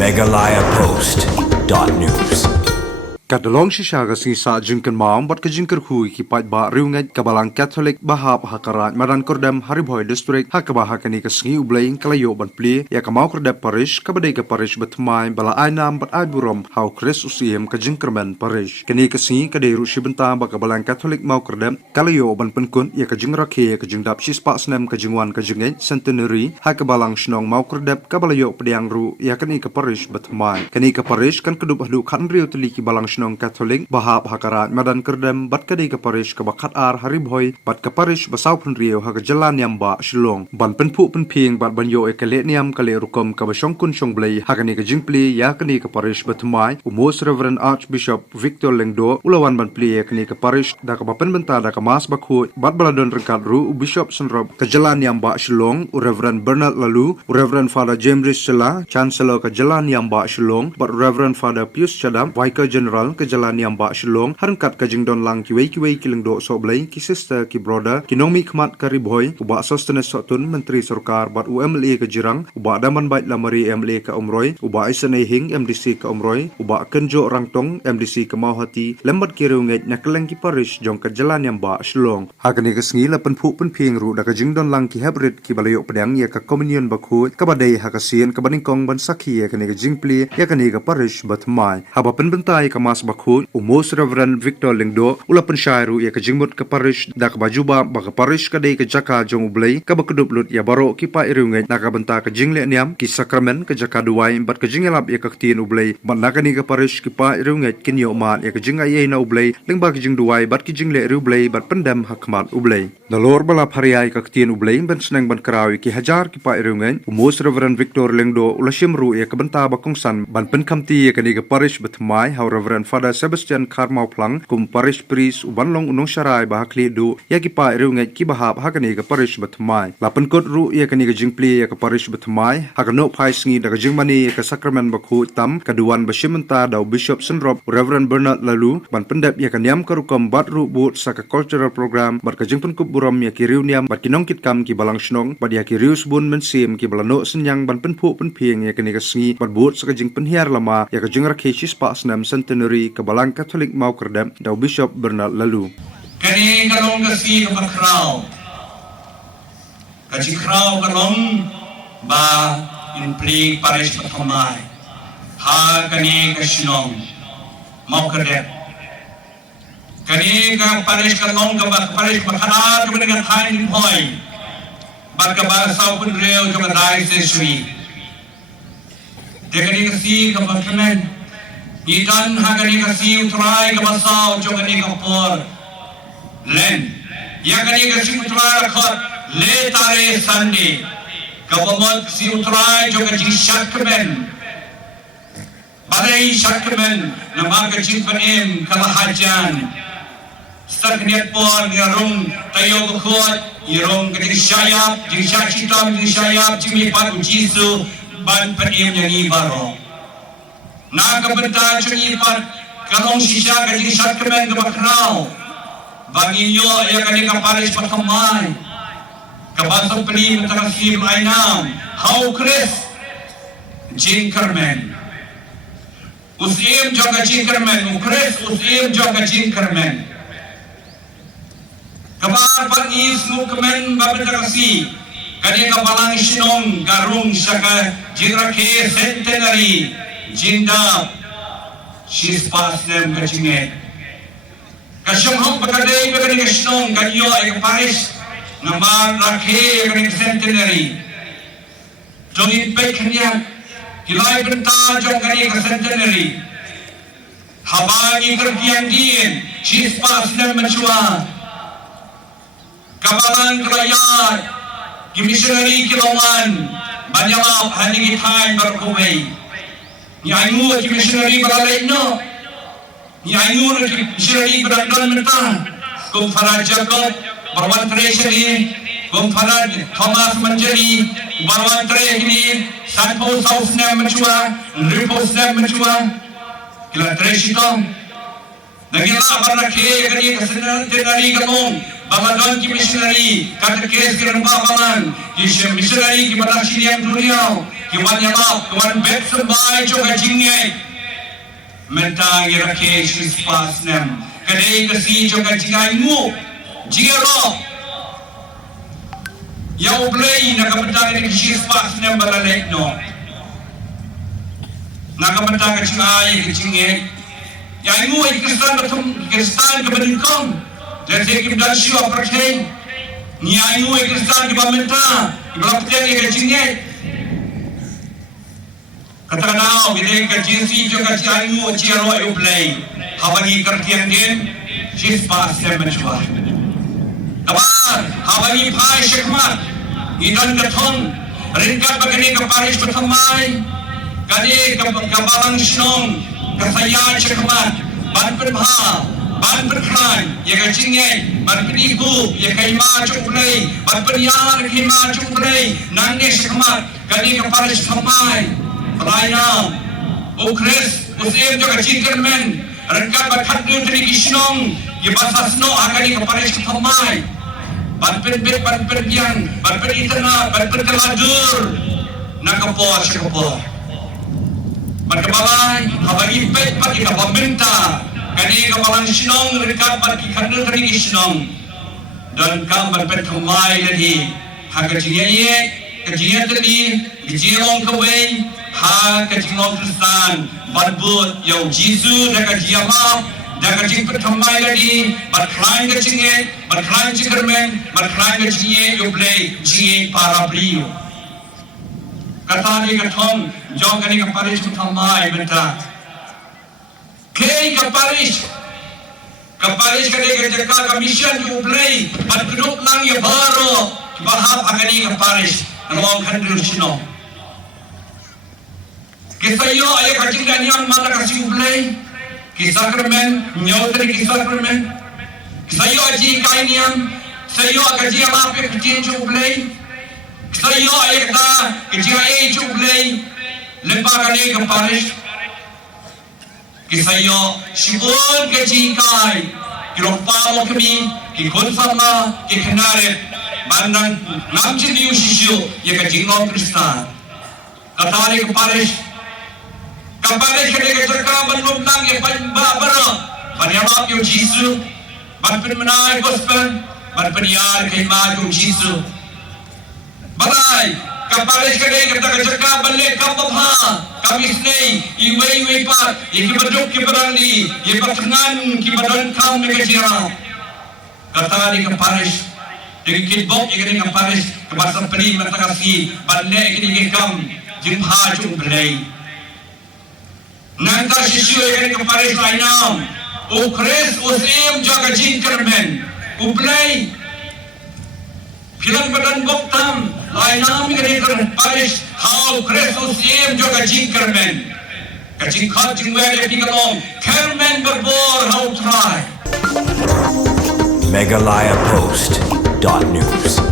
megalayapost.news Kadalong siya kasi sa jingkan maam bat kajingkar hui kipat ba riungat kabalang Catholic bahap hakarat maran kordam Hariboy district hakabaha kani kasngi ublaing kalayo ban pli ya kamau kordam parish kabadai ka parish batmai bala ainam bat aiburam hau Chris usiem kajingkerman parish kani kasngi kadai rusi benta ba kabalang Catholic mau kordam kalayo ban penkun ya kajingrakhe kajingdap sispa snam kajingwan kajinget centenary hakabalang shnong mau kordam kabalayo pediang ru ya kani ka parish batmai kani ka parish kan kedub hadu kan riu tuli ki balang nong Katolik bahap hakarat madan kerdem bat kadai ke parish ke bakat ar Hariboy bat ke parish basau pun rio hak jalan yang ba Shillong ban penpu penping bat banyo ekale niam kale rukom ke basong kun song blai hakani ke jingpli ya kani ke parish batmai umos Reverend Archbishop Victor Lengdo ulawan ban pli kani ke parish da ke bapen benta da ke mas bakhu bat baladon rengkat ru Bishop Senrob ke jalan yang ba Shillong Reverend Bernard Lalu Reverend Father James Sela Chancellor ke jalan yang ba Shillong bat Reverend Father Pius Chadam Vicar General ke jalan yang ba Shillong harangkat ke jingdon lang kiwei kilengdo so blai ki sister ki brother ki nomi khmat ka Hariboy uba sustenance sotun menteri sarkar bat UMLA ke jirang uba daman bait lamari MLA ke Umroy uba isanai hing MDC ke Umroy uba kenjo rangtong MDC ke Mauhati lembat ki reunget nakeleng ki parish jong ke jalan yang ba Shillong hakani ke sngi la penpu penping ru da ke jingdon lang ki hybrid ki balayo pedang ya ke communion bakhu ka badai hakasian ke baningkong ban sakhi ya kani ke jingpli ya kani ke parish batmai haba penbentai ka mas bakhu umos Reverend Victor Lengdo ula pensyairu ya kejingmut ke parish da ke bajuba ba ke parish kadai ke jaka jong ublai ka bakedup lut ya baro ki pa irungai na ka benta ke jingle niam ki sakramen ke jaka duai bat ke jingelap ya ke tin ublai ban na kani ke parish ki pa irungai kinyo mat ya ke jinga ye na ublai lengba ke jing duai bat ki jingle ublai bat pendam hakmat ublai dalor bala phariai ke tin ublai ban senang ban krawi ki hajar ki pa irungai umos Reverend Victor Lengdo ula shimru ya ke benta ba kongsan ban penkamti ya kani ke parish betmai how Reverend Father Sebastian Karmau Plang kum parish priest ubanlong unong syarai bahakli du ya ki pa irungai ki bahap hakani ke parish betmai lapan kot ru ya kani ke jingpli ya ke parish betmai hakano phai sngi da ke jingmani ya ke sakramen bakhu tam kaduan basimenta da Bishop Senrob Reverend Bernard Lalu ban pendap ya kaniam karukom bat ru but saka cultural program bat ke jingpen kup buram ya ki riuniam bat kinong kitkam ki balang snong bat ya ki rius bun mensim ki balano senyang ban penpu penping ya kani ke sngi bat but saka jingpen hiar lama ya ke jingrakhe sispa snam centenary kabalang Katolik mau kerdam da Bishop Bernard Lalu kani kalong kasi kapakraw kasi kraw kalong ba in plig parish pakamay ha kani kasinong mau kerdam kani ka parish kalong ka parish pakara ka dengan hain hoy ba ka ba sa pun reo jong dai se sui kani kasi kapakmen ikan hakani kasi utrai ke basau jogani kapor len ya kani kasi utrai khot le tare sandi kapomot si utrai jogani shakmen badai shakmen nama kecil penim kalahajan stakniat por ngarung tayo khot irong kini syayap jing syakitam jing syayap jing patu jisu ban penim yang ibaro na kabenta chungi par kalong sisha kaji sakramen ke bakrao bagi yo ya kani ka parish pakamai kabaso peli mutakasim ainam how Chris jinkermen usim joga jinkermen Chris usim joga jinkermen kabar pagi snukmen babetakasi kani ka balang sinong garung saka jingrakhe centenary jinda sispas nem kachinget kasyong hok bakadai bakadai kasnong kanyo ay parish naman rakhe bakadai centenary jongin pek kanya kilay benta jong kani ka centenary habagi kertian din sispas nem menchua kabalan kelayat kimissionary kilongan banyalap hani githain berkuway ni aingur ki missionary beralai no ni aingur ki missionary berandon mentah kum Farad Jacob barwan treasure ni kum Farad Thomas Manjari barwan treasure ni Sanpo South na menchua Ripos na menchua kila treasure to nagila barakhe kani kasanan tenari kamong bamadon ki missionary katekes kiran babaman ki missionary ki badashiniam dunia kiwan yalap, kiwan bet sembai juga jingai. Mentang irake shispas nem, kadai kasi juga jingai mu, jiro. Yang ublay nakapentang ini shispas nem balalek no. Nakapentang jingai jingai. Yang mu Kristan kebeningkong, dan saya kita siapa percaya. Ni ayu Kristan di pamenta, di belakang yang kecilnya. Kata kau, bila kecil juga ayu ciaro ayu play, habagi kertian din, sispas yang mencuba. Kabar, habagi pai syekmat, idan ketong, ringkat bagani keparis bertemai, kadi kebalang sinong, kesayangan syekmat, ban penha. Ban berkeran, yang kecilnya, ban penipu, yang kaima cukulai, ban periar kaima cukulai, nangis kemat, kali kepala sampai, pelayan, ukres, usia juga cikermen, rengkat bakat tu dari kisnong, yang bahasa sno kali kepala sampai, ban penbet, ban perbiang, ban peritena, ban perkeladur, nak kapor, sekapor, ban kebalai, kabagi pet, pati kapamenta. Kani kapalang sinong rekat bagi kandil tadi sinong dan kamban pertamai lagi hakajinya ye kajinya tadi gijilong kawai ha kajilong Kristan badbut yau Jisu dan kajiyama dan kajing pertamai lagi berklaim kajinya berklaim cikermen berklaim kajinya yublay jiye para beliau kata ni katong jong kani kapalis pertamai bentar. Kay kapalis kadai kerja kamisyan diublay pagduduk lang ya baro bahap agani kapalis namang kandil sino kisayo ay kajing ganyan mata kasi ublay kisakramen nyaw tari kisakramen kisayo aji kainian sayo agaji amape kajing ublay kisayo ay kata kajing ay ublay lempa kadai kapalis kisayo sibun kajikai kiropa mo kami kikon sama kikinaret bandang namjin diu sisyo ya kajingong Kristan katali kapalis kadai kajarka banlubnang ya panbabara panyamap yung Jisu banpin manay gospel banpanyar kay yung Jisu balay kapalis kadai kajarka banle kapabha kamis nei iwei pat ikibaduk kibarali ibatngan kibadan kam negajira kata di kaparis dengan kibok ikini kaparis kebasa peri matakasi banle ikini kam jimpha jung belai nanta sisyo ikini kaparis lainam ukres usim jaga jingkermen ublay Pilang badan boktam, lainam ikini kaparis how Kristus im juga jingkermen, kajingkat jingwele pikalong, kermen berbor how try. Megalayapost.news